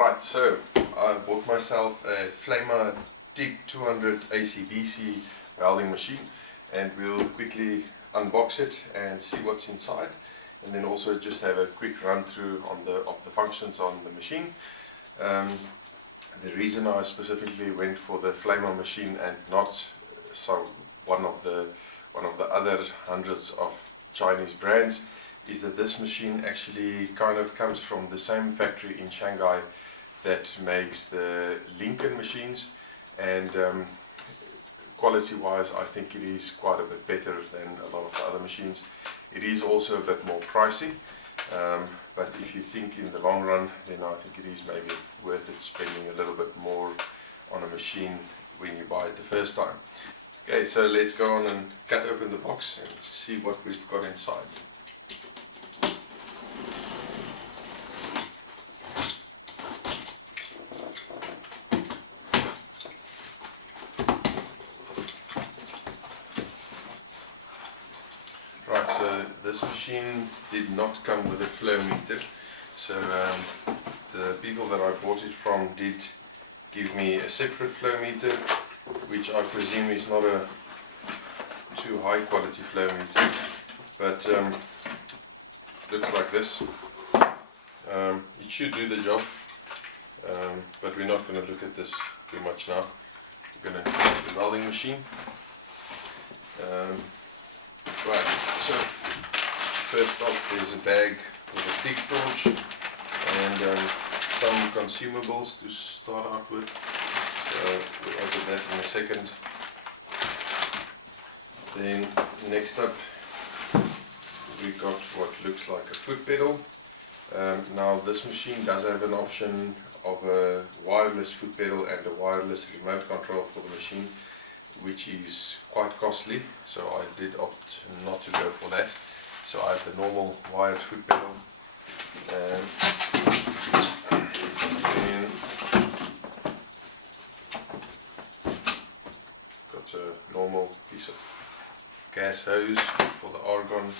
Right, so I bought myself a Flama Tig 200 AC/DC welding machine, and we'll quickly unbox it and see what's inside, and then also just have a quick run through on of the functions on the machine. The reason I specifically went for the Flama machine and not one of the other hundreds of Chinese brands is that this machine actually kind of comes from the same factory in Shanghai that makes the Lincoln machines, and quality wise I think it is quite a bit better than a lot of the other machines. It is also a bit more pricey, but if you think in the long run, then I think it is maybe worth it spending a little bit more on a machine when you buy it the first time. Okay, so let's go on and cut open the box and see what we've got inside. Right, so this machine did not come with a flow meter, so the people that I bought it from did give me a separate flow meter, which I presume is not a too high quality flow meter, but looks like this. It should do the job, but we're not going to look at this too much now. We're going to look at the welding machine. Right, so first off there's a bag with a Tig torch and some consumables to start out with, so we'll open that in a second. Then next up we got what looks like a foot pedal. Now this machine does have an option of a wireless foot pedal and a wireless remote control for the machine, which is quite costly, so I did opt not to go for that. So I have the normal wired foot pedal, and then got a normal piece of gas hose for the argon,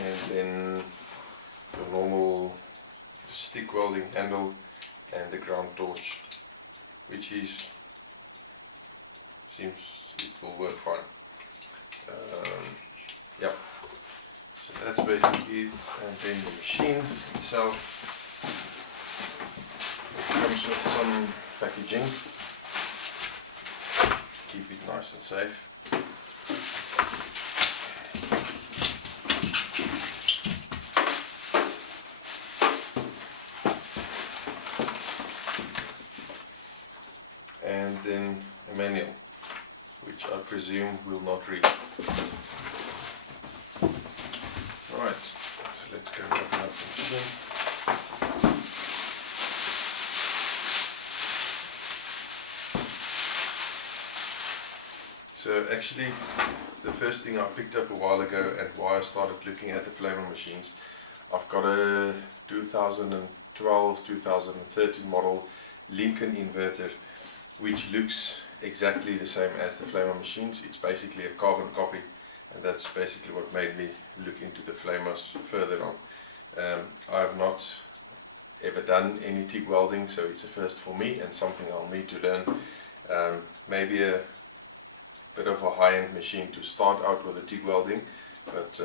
and then the normal stick welding handle and the ground torch, which seems it will work fine. Yep, so that's basically it. And then the machine itself comes with some packaging to keep it nice and safe. And then a manual, which I presume will not read. Alright, so let's go open up the machine. So actually the first thing I picked up a while ago, and why I started looking at the Flama machines, I've got a 2012-2013 model Lincoln inverter, which looks exactly the same as the Flama machines. It's basically a carbon copy, and that's basically what made me look into the Flamas further on. I have not ever done any TIG welding, so it's a first for me and something I'll need to learn. Maybe a bit of a high-end machine to start out with the TIG welding, but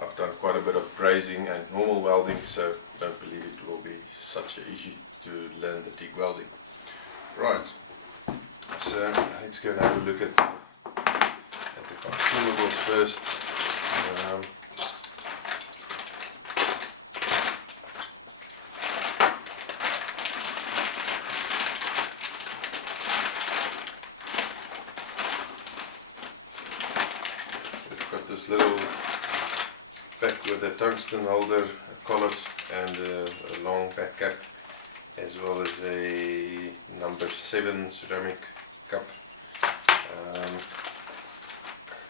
I've done quite a bit of brazing and normal welding, so I don't believe it will be such an issue to learn the TIG welding. Right, so let's go and have a look at the consumables first. We've got this little pack with a tungsten holder, a collet and a long back cap, as well as a number 7 ceramic cup.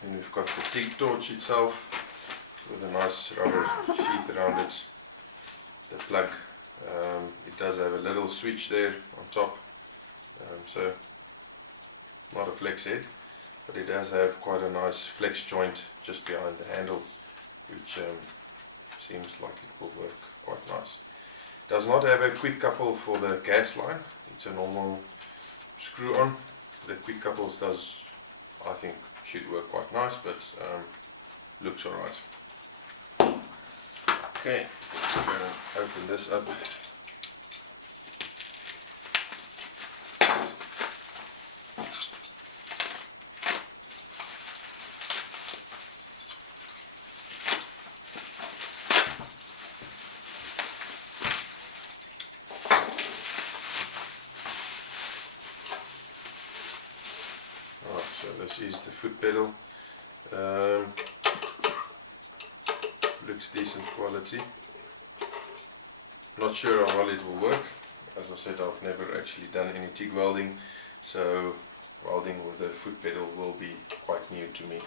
And we've got the Tig torch itself with a nice rubber sheath around it. The plug, it does have a little switch there on top, so not a flex head, but it does have quite a nice flex joint just behind the handle, which seems like it will work quite Does not have a quick couple for the gas line. It's a normal screw on. The quick couples does, I think, should work quite nice, but looks alright. Okay, let's go and open this up. Right, so this is the foot pedal. Looks decent quality. Not sure how well it will work. As I said, I've never actually done any TIG welding, so welding with a foot pedal will be quite new to me.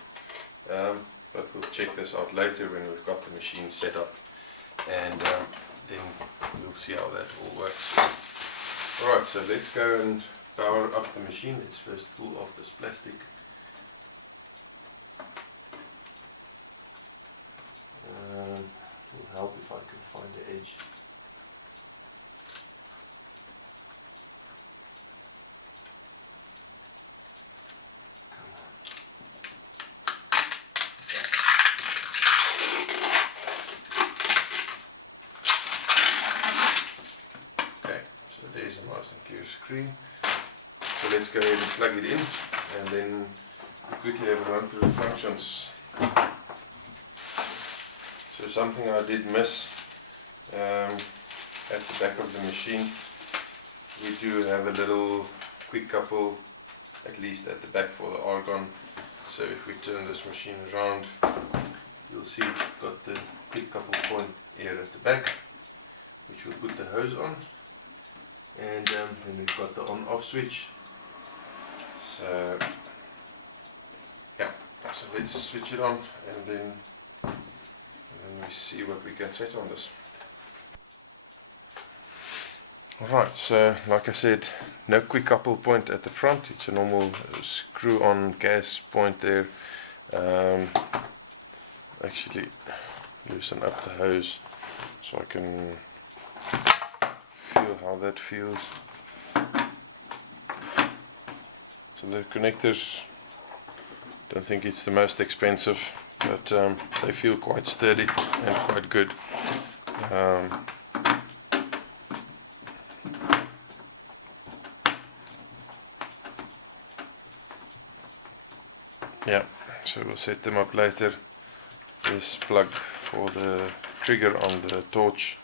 But we'll check this out later when we've got the machine set up, and then we'll see how that all works. Alright, so let's go and power up the machine. Let's first pull off this plastic. It will help if I can find the edge. Come on. Okay, so there's a nice and clear screen. So let's go ahead and plug it in, and then we quickly have a run through the functions. So something I did miss at the back of the machine, we do have a little quick couple, at least at the back, for the argon. So if we turn this machine around, you'll see it's got the quick couple point here at the back, which we'll put the hose on, and then we've got the on-off switch. So yeah, so let's switch it on, and then we see what we can set on this. Alright, so like I said, no quick couple point at the front. It's a normal screw on gas point there. Actually loosen up the hose so I can feel how that feels. So the connectors, don't think it's the most expensive, but they feel quite sturdy and quite good. Yeah, so we'll set them up later. This plug for the trigger on the torch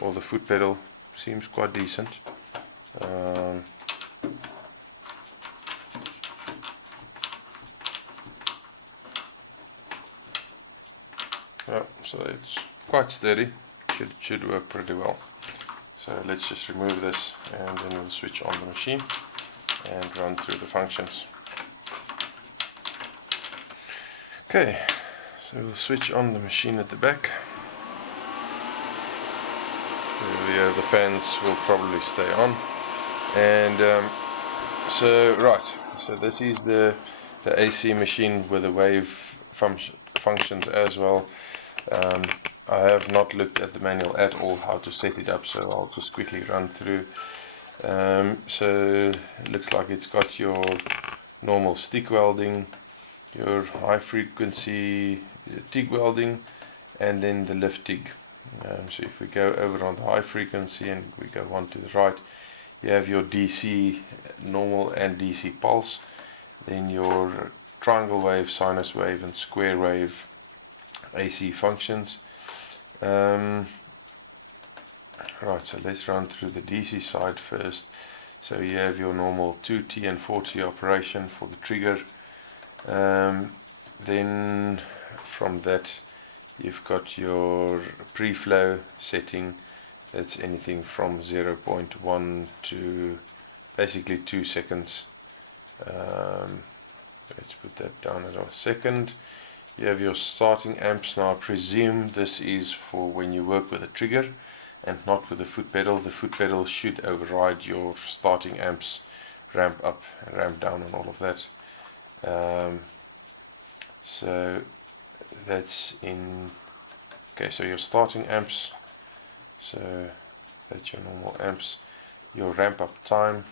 or the foot pedal seems quite decent. Yeah, so it's quite sturdy, should work pretty well. So let's just remove this, and then we'll switch on the machine and run through the functions. Okay, so we'll switch on the machine at the back. Yeah, the fans will probably stay on, and so this is the AC machine with the wave functions as well. I have not looked at the manual at all how to set it up, so I'll just quickly run through. So it looks like it's got your normal stick welding, your high frequency TIG welding, and then the lift TIG. So if we go over on the high frequency and we go on to the right, you have your DC normal and DC pulse, then your triangle wave, sinus wave and square wave AC functions. Right, so let's run through the DC side first. So you have your normal 2T and 4T operation for the trigger. Then from that you've got your pre-flow setting. That's anything from 0.1 to basically 2 seconds. Let's put that down at a second. You have your starting amps. Now I presume this is for when you work with a trigger and not with the foot pedal. The foot pedal should override your starting amps, ramp up and ramp down and all of that. So that's in, okay, so your starting amps, so that's your normal amps. Your ramp up time,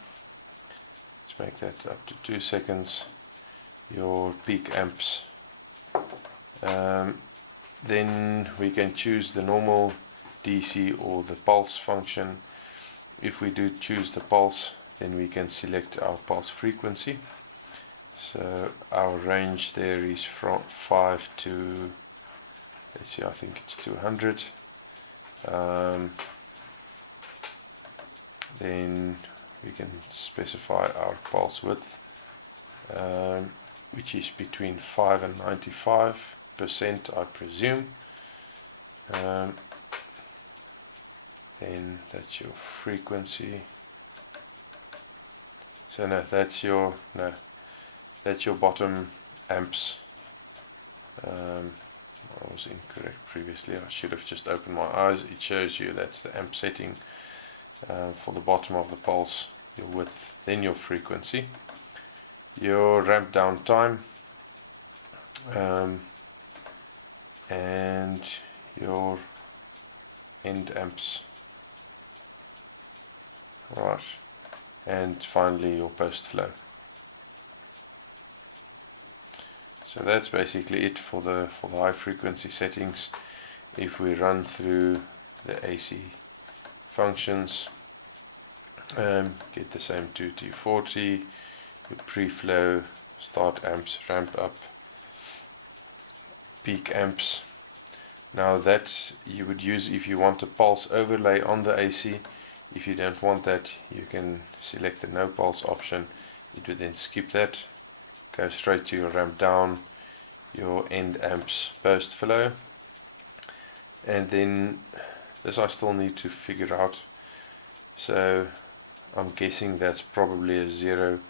let's make that up to 2 seconds. Your peak amps. Then we can choose the normal DC or the pulse function. If we do choose the pulse, then we can select our pulse frequency. So our range there is from 5 to, let's see, I think it's 200. Then we can specify our pulse width, which is between 5 and 95%, I presume. Then that's your frequency. So no, that's your bottom amps. I was incorrect previously. I should have just opened my eyes. It shows you that's the amp setting for the bottom of the pulse, your width, then your frequency, your ramp down time, and your end amps. Right, and finally your post flow. So that's basically it for the high frequency settings. If we run through the AC functions, get the same 2T40, your pre-flow, start amps, ramp up, peak amps. Now that you would use if you want a pulse overlay on the AC. If you don't want that, you can select the no pulse option. It would then skip that, go straight to your ramp down, your end amps post flow, and then this I still need to figure out. So I'm guessing that's probably a 0.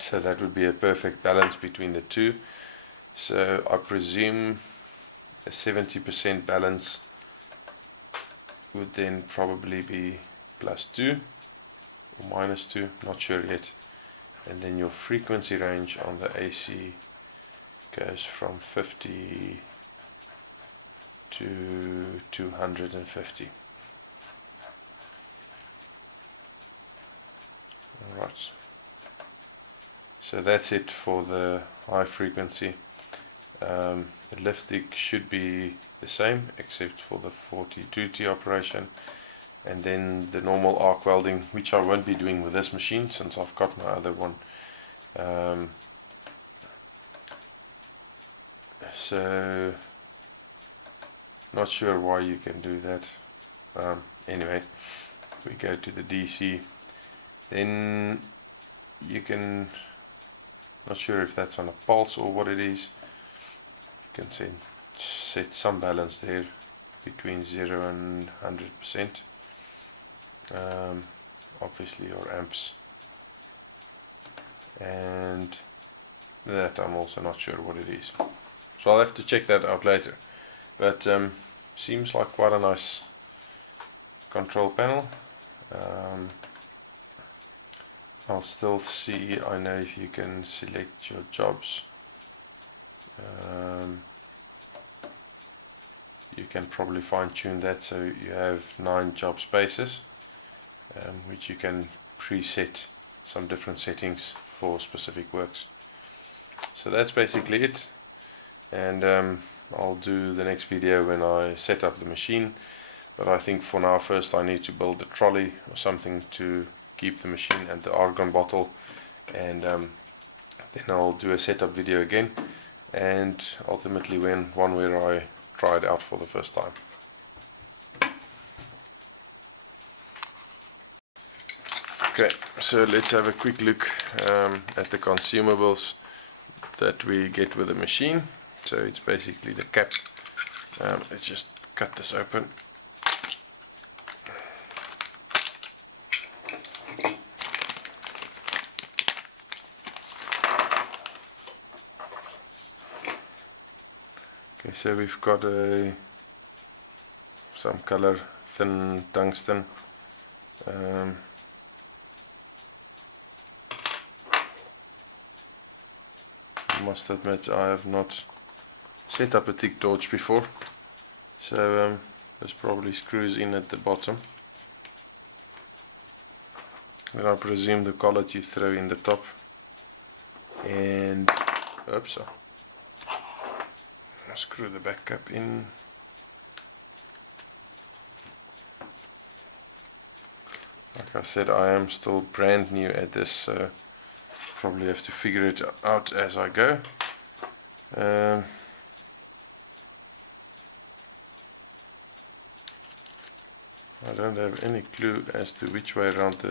So that would be a perfect balance between the two. So I presume a 70% balance would then probably be +2 or -2, not sure yet. And then your frequency range on the AC goes from 50 to 250. Alright, so that's it for the high frequency. The lift Tig should be the same except for the 42T operation, and then the normal arc welding, which I won't be doing with this machine since I've got my other one. So not sure why you can do that. Anyway, we go to the DC, then you can, not sure if that's on a pulse or what it is, you can set some balance there between 0 and 100%. Obviously your amps, and that I'm also not sure what it is, so I'll have to check that out later. But seems like quite a nice control panel. I'll still see, I know if you can select your jobs. You can probably fine-tune that so you have 9 job spaces, which you can preset some different settings for specific works. So that's basically it, and I'll do the next video when I set up the machine. But I think for now first I need to build a trolley or something to keep the machine and the argon bottle, and then I'll do a setup video again, and ultimately one where I try it out for the first time. Okay, so let's have a quick look at the consumables that we get with the machine. So it's basically the cap. Let's just cut this open. Okay, so we've got some color thin tungsten. I must admit I have not set up a Tig torch before, so There's probably screws in at the bottom. Then I presume the collet you throw in the top. And oops, I'll screw the back cap in. Like I said, I am still brand new at this, so probably have to figure it out as I go. I don't have any clue as to which way around the...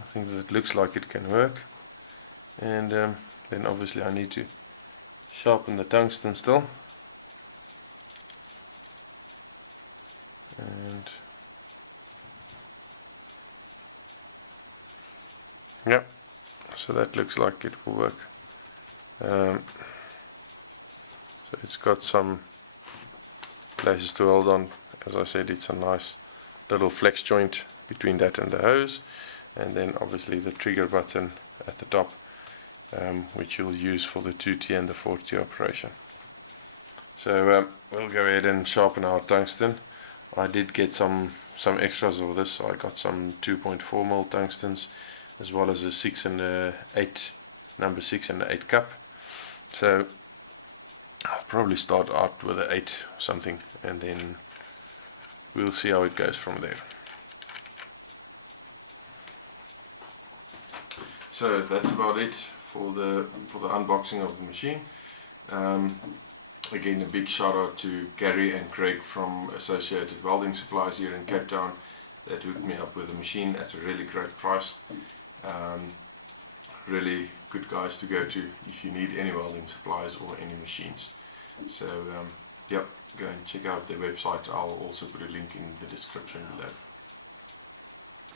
I think that it looks like it can work. And then obviously I need to sharpen the tungsten still. And yep, so that looks like it will work. So it's got some places to hold on. As I said, it's a nice little flex joint between that and the hose, and then obviously the trigger button at the top, which you'll use for the 2T and the 4T operation. So we'll go ahead and sharpen our tungsten. I did get some extras of this, so I got some 2.4mm tungstens, as well as a 6 and a 8, number 6 and a 8 cup. So I'll probably start out with an 8 or something, and then we'll see how it goes from there. So that's about it for the unboxing of the machine. Again, a big shout out to Gary and Craig from Associated Welding Supplies here in Cape Town that hooked me up with the machine at a really great price. Really good guys to go to if you need any welding supplies or any machines. So yep, go and check out their website. I'll also put a link in the description below.